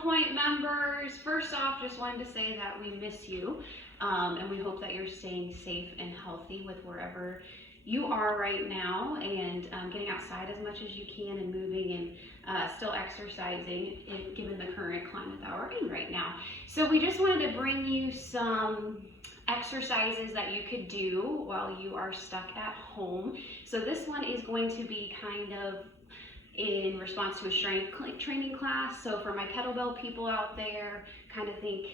HealthPoint members, first off, just wanted to say that we miss you, and we hope that you're staying safe and healthy with wherever you are right now, and getting outside as much as you can and moving and still exercising given the current climate that we're in right now. So we just wanted to bring you some exercises that you could do while you are stuck at home. So this one is going to be kind of in response to a strength training class. So for my kettlebell people out there, kind of think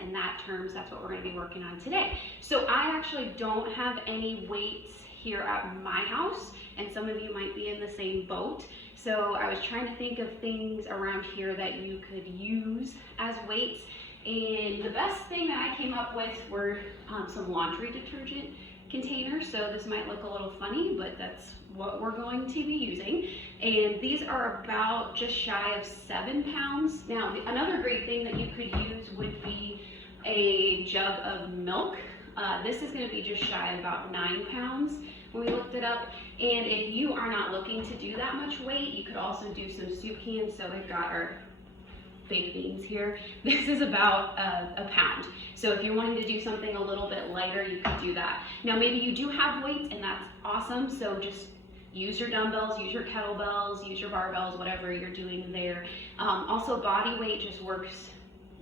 in that terms, that's what we're going to be working on today. So I actually don't have any weights here at my house, and some of you might be in the same boat. So I was trying to think of things around here that you could use as weights, and the best thing that I came up with were some laundry detergent containers. So this might look a little funny, but that's what we're going to be using. And these are about just shy of 7 pounds. Now, another great thing that you could use would be a jug of milk. This is going to be just shy of about 9 pounds when we looked it up. And if you are not looking to do that much weight, you could also do some soup cans. So we've got our baked beans here. This is about a pound. So if you're wanting to do something a little bit lighter, you could do that. Now maybe you do have weights, and that's awesome. So just use your dumbbells, use your kettlebells, use your barbells, whatever you're doing there. Also body weight just works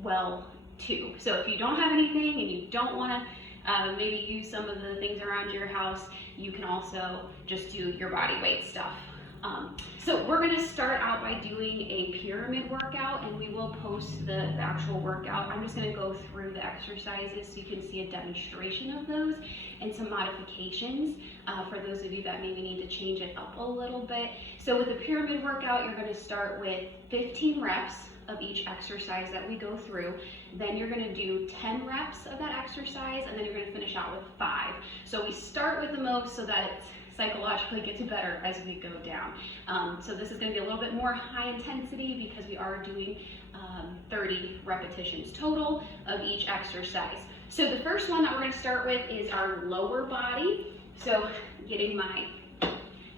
well too. So if you don't have anything and you don't want to maybe use some of the things around your house, you can also just do your body weight stuff. So we're going to start out by doing a pyramid workout, and we will post the actual workout. I'm just going to go through the exercises so you can see a demonstration of those and some modifications for those of you that maybe need to change it up a little bit. So with the pyramid workout, you're going to start with 15 reps of each exercise that we go through. Then you're going to do 10 reps of that exercise, and then you're going to finish out with 5. So we start with the most so that it's psychologically gets better as we go down. So this is going to be a little bit more high intensity because we are doing 30 repetitions total of each exercise. So the first one that we're going to start with is our lower body. So getting my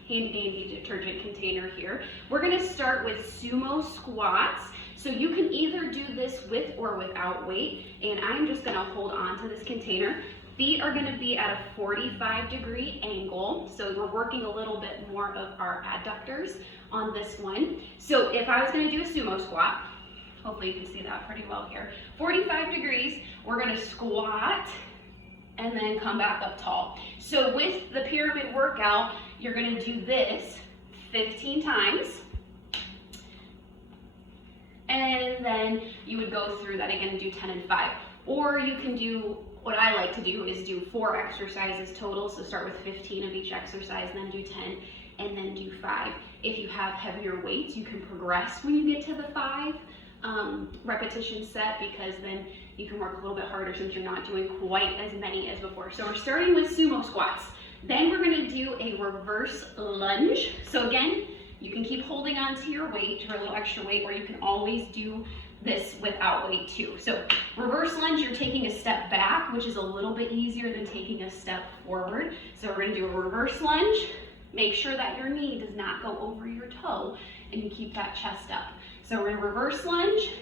handy dandy detergent container here. We're going to start with Sumo Squats. So you can either do this with or without weight, and I'm just going to hold on to this container. Feet are going to be at a 45-degree angle, so we're working a little bit more of our adductors on this one. So if I was going to do a sumo squat, hopefully you can see that pretty well here, 45 degrees, we're going to squat and then come back up tall. So with the pyramid workout, you're going to do this 15 times, and then you would go through that again and do 10 and 5. Or you can do, what I like to do is do 4 exercises total, so start with 15 of each exercise, then do 10, and then do 5. If you have heavier weights, you can progress when you get to the 5 repetition set, because then you can work a little bit harder since you're not doing quite as many as before. So we're starting with sumo squats. Then we're going to do a reverse lunge. So again, you can keep holding on to your weight for a little extra weight, or you can always do this without weight too. So reverse lunge, you're taking a step back, which is a little bit easier than taking a step forward. So we're going to do a reverse lunge. Make sure that your knee does not go over your toe, and you keep that chest up. So we're going to reverse lunge,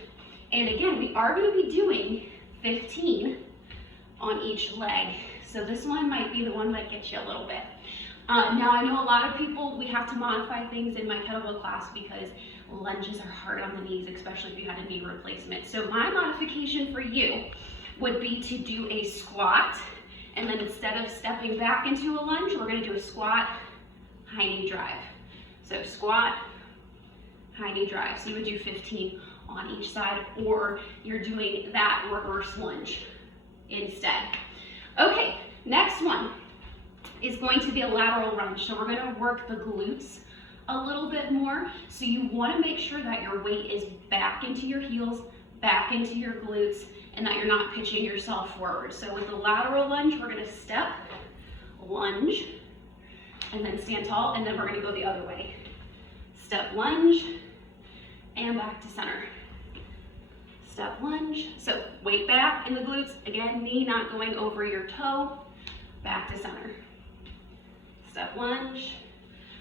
and again, we are going to be doing 15 on each leg. So this one might be the one that gets you a little bit. Now I know a lot of people, we have to modify things in my kettlebell class because lunges are hard on the knees, especially if you had a knee replacement. So my modification for you would be to do a squat, and then instead of stepping back into a lunge, we're going to do a squat, high knee drive. So squat, high knee drive. So you would do 15 on each side, or you're doing that reverse lunge instead. Okay, next one is going to be a lateral lunge. So we're going to work the glutes a little bit more. So you want to make sure that your weight is back into your heels, back into your glutes, and that you're not pitching yourself forward. So with the lateral lunge, we're going to step, lunge, and then stand tall, and then we're going to go the other way. Step, lunge, and back to center. Step, lunge. So weight back in the glutes. Again, knee not going over your toe. Back to center. Step, lunge,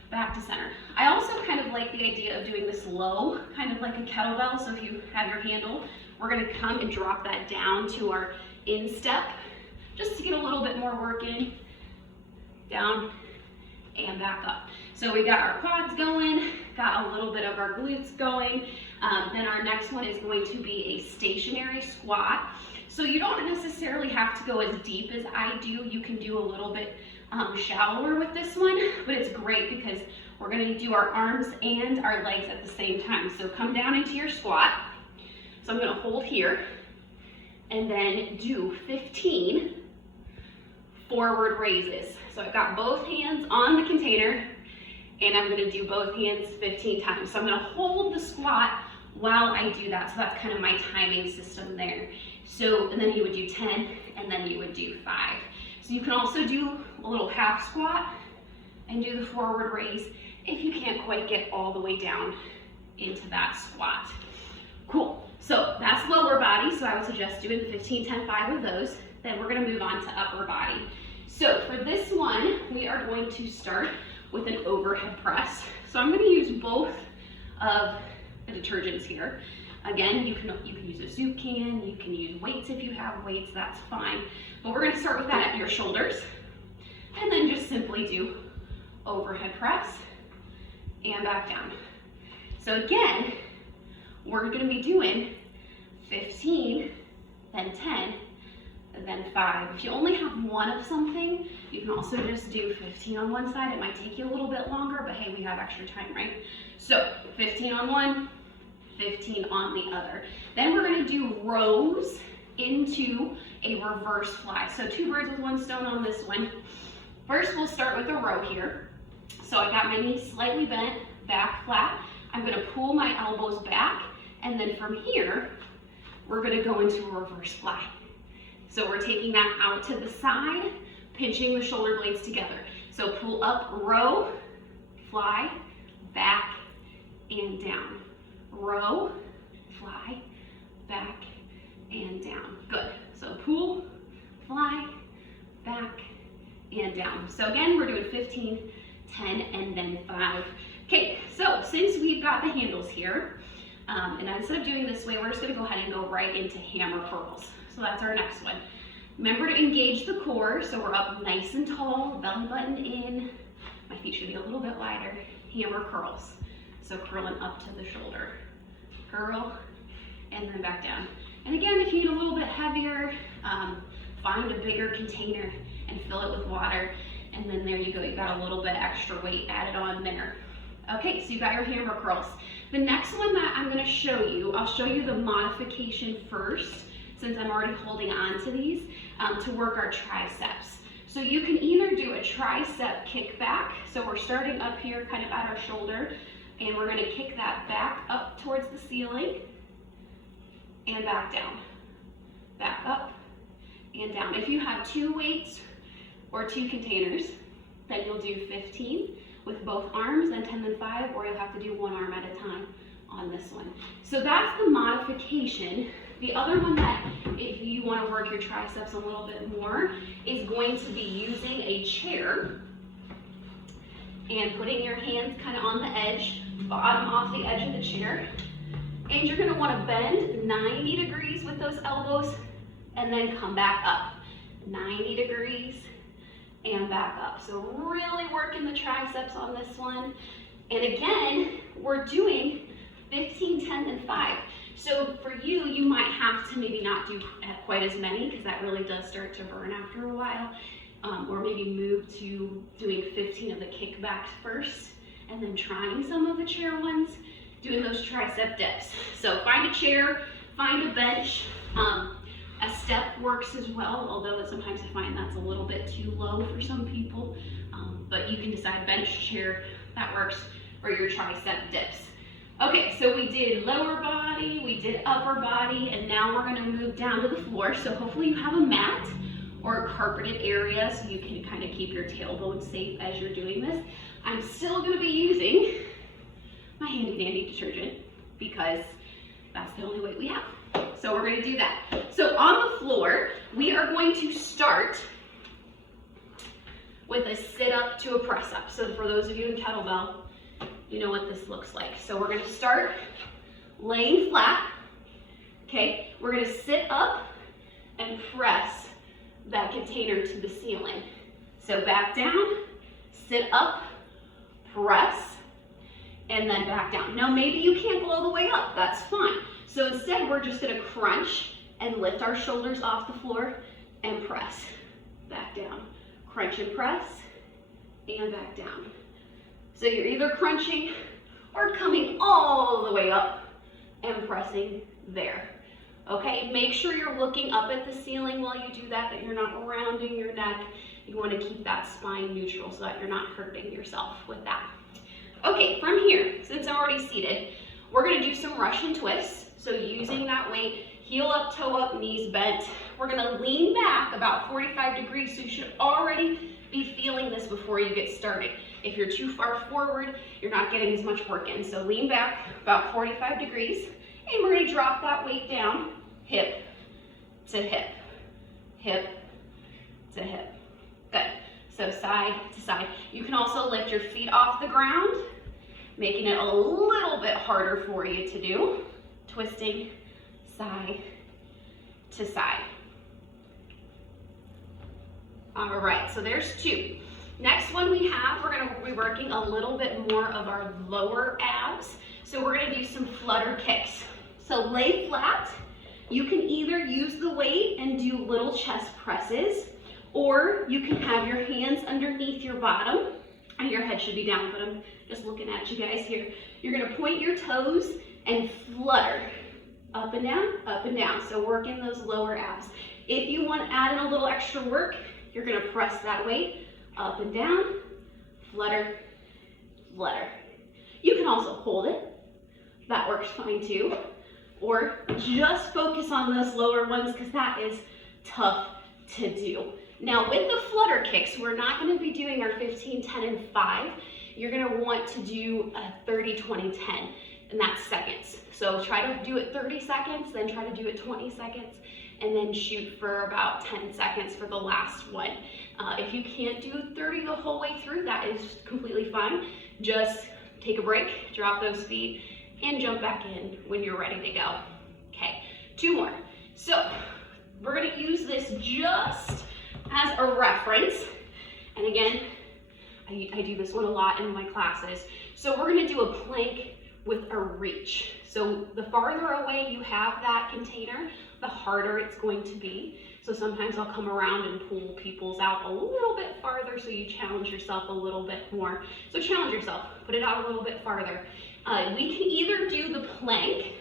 back to center. I also kind of like the idea of doing this low, kind of like a kettlebell. So if you have your handle, we're gonna come and drop that down to our instep, just to get a little bit more work in, down and back up. So we got our quads going, got a little bit of our glutes going. Then our next one is going to be a stationary squat. So you don't necessarily have to go as deep as I do. You can do a little bit shallower with this one, but it's great because we're gonna do our arms and our legs at the same time. So come down into your squat. So I'm gonna hold here and then do 15 forward raises. So I've got both hands on the container and I'm gonna do both hands 15 times. So I'm gonna hold the squat while I do that. So that's kind of my timing system there. So, and then you would do 10 and then you would do 5. So you can also do a little half squat and do the forward raise if you can't quite get all the way down into that squat. Cool. So that's lower body. So I would suggest doing 15, 10, 5 of those. Then we're going to move on to upper body. So for this one, we are going to start with an overhead press. So I'm going to use both of the detergents here. Again, you can use a soup can, you can use weights if you have weights, that's fine. But we're going to start with that at your shoulders. And then just simply do overhead press and back down. So again, we're going to be doing 15, then 10, and then 5. If you only have one of something, you can also just do 15 on one side. It might take you a little bit longer, but hey, we have extra time, right? So 15 on one, 15 on the other. Then we're going to do rows into a reverse fly. So 2 birds with 1 stone on this one. First, we'll start with a row here. So I got my knees slightly bent, back flat. I'm going to pull my elbows back, and then from here, we're going to go into a reverse fly. So we're taking that out to the side, pinching the shoulder blades together. So pull up, row, fly, back, and down. Row, fly, back, and down. Good. So pull, fly, back, and down. So again, we're doing 15, 10, and then 5. Okay, so since we've got the handles here, and instead of doing this way, we're just gonna go ahead and go right into hammer curls. So that's our next one. Remember to engage the core, so we're up nice and tall, belly button in. My feet should be a little bit wider. Hammer curls. So curling up to the shoulder. Curl, and then back down. And again, if you need a little bit heavier, find a bigger container and fill it with water. And then there you go, you got a little bit extra weight added on there. Okay, so you got your hammer curls. The next one that I'm gonna show you, I'll show you the modification first, since I'm already holding on to these, to work our triceps. So you can either do a tricep kickback, so we're starting up here kind of at our shoulder, and we're gonna kick that back up towards the ceiling, and back down. Back up, and down. If you have 2 weights or 2 containers, then you'll do 15 with both arms, then 10, then 5, or you'll have to do 1 arm at a time on this one. So that's the modification. The other one that, if you want to work your triceps a little bit more, is going to be using a chair and putting your hands kind of on the edge, bottom off the edge of the chair. And you're going to want to bend 90 degrees with those elbows and then come back up. 90 degrees and back up. So really working the triceps on this one. And again, we're doing 15, 10, and 5. So for you, you might have to maybe not do quite as many because that really does start to burn after a while. Or maybe move to doing 15 of the kickbacks first and then trying some of the chair ones, doing those tricep dips. So find a chair, find a bench. A step works as well, although sometimes I find that's a little bit too low for some people. But you can decide bench, chair, that works for your tricep dips. Okay, so we did lower body, we did upper body, and now we're gonna move down to the floor. So hopefully you have a mat or a carpeted area so you can kind of keep your tailbone safe as you're doing this. I'm still gonna be using my handy dandy detergent because that's the only weight we have. So we're gonna do that. So on the floor, we are going to start with a sit up to a press up. So for those of you in kettlebell, you know what this looks like. So we're gonna start laying flat, okay? We're gonna sit up and press that container to the ceiling. So back down, sit up, press, and then back down. Now maybe you can't go all the way up, that's fine. So instead we're just gonna crunch and lift our shoulders off the floor and press. Back down, crunch and press, and back down. So you're either crunching or coming all the way up and pressing there. Okay, make sure you're looking up at the ceiling while you do that you're not rounding your neck. You want to keep that spine neutral so that you're not hurting yourself with that. Okay, from here, since I'm already seated, we're gonna do some Russian twists. So using that weight, heel up, toe up, knees bent. We're gonna lean back about 45 degrees, so you should already be feeling this before you get started. If you're too far forward, you're not getting as much work in. So lean back about 45 degrees, and we're gonna drop that weight down, hip to hip, hip to hip. Good. So side to side. You can also lift your feet off the ground, making it a little bit harder for you to do. Twisting side to side. All right, so there's two. Next one we have, we're gonna be working a little bit more of our lower abs. So we're gonna do some flutter kicks. So lay flat. You can either use the weight and do little chest presses, or you can have your hands underneath your bottom, and your head should be down, but I'm just looking at you guys here. You're gonna point your toes and flutter up and down, up and down. So working those lower abs. If you want to add in a little extra work, you're gonna press that weight up and down, flutter, flutter. You can also hold it. That works fine too. Or just focus on those lower ones because that is tough to do. Now with the flutter kicks, we're not going to be doing our 15, 10, and 5. You're going to want to do a 30, 20, 10, and that's seconds. So try to do it 30 seconds, then try to do it 20 seconds, and then shoot for about 10 seconds for the last one. If you can't do 30 the whole way through, that is completely fine. Just take a break, drop those feet, and jump back in when you're ready to go. Okay, two more. So we're gonna use this just as a reference. And again, I do this one a lot in my classes. So we're gonna do a plank with a reach. So the farther away you have that container, the harder it's going to be. So sometimes I'll come around and pull people's out a little bit farther so you challenge yourself a little bit more. So challenge yourself, put it out a little bit farther. We can either do the plank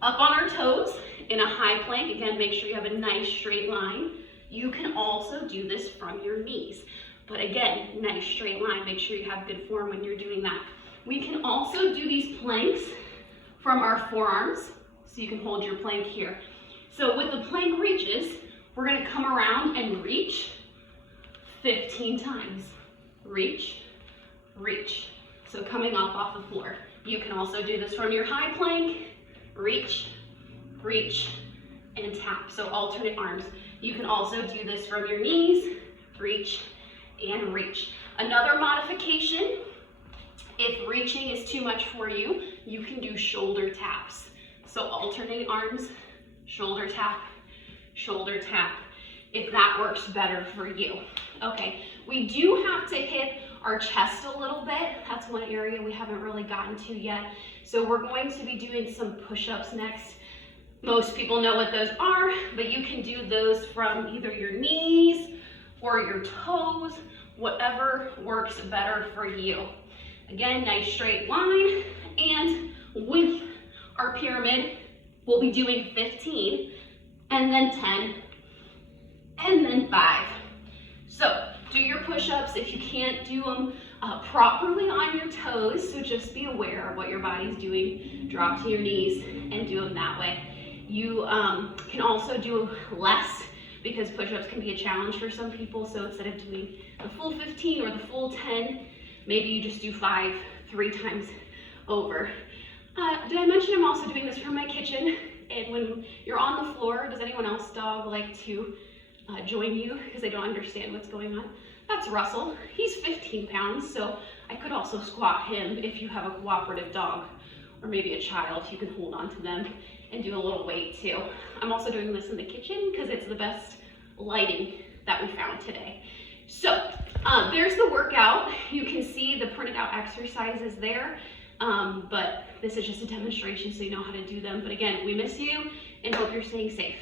up on our toes in a high plank. Again, make sure you have a nice straight line. You can also do this from your knees. But again, nice straight line. Make sure you have good form when you're doing that. We can also do these planks from our forearms. So you can hold your plank here. So with the plank reaches, we're going to come around and reach 15 times. Reach, reach. So coming off the floor. You can also do this from your high plank, reach, reach, and tap. So alternate arms. You can also do this from your knees, reach, and reach. Another modification, if reaching is too much for you, you can do shoulder taps. So alternate arms, shoulder tap, if that works better for you. Okay, we do have to hit our chest a little bit. That's one area we haven't really gotten to yet. So we're going to be doing some push-ups next. Most people know what those are, but you can do those from either your knees or your toes, whatever works better for you. Again, nice straight line, and with our pyramid, we'll be doing 15, and then 10, and then 5. So do your push-ups. If you can't do them properly on your toes, so just be aware of what your body's doing. Drop to your knees and do them that way. You can also do less because push-ups can be a challenge for some people. So instead of doing the full 15 or the full 10, maybe you just do 5 3 times over. Did I mention I'm also doing this from my kitchen? And when you're on the floor, does anyone else dog like to join you because they don't understand what's going on? That's Russell. He's 15 pounds, so I could also squat him if you have a cooperative dog or maybe a child. You can hold on to them and do a little weight too. I'm also doing this in the kitchen because it's the best lighting that we found today. So there's the workout. You can see the printed out exercises there, but this is just a demonstration so you know how to do them. But again, we miss you and hope you're staying safe.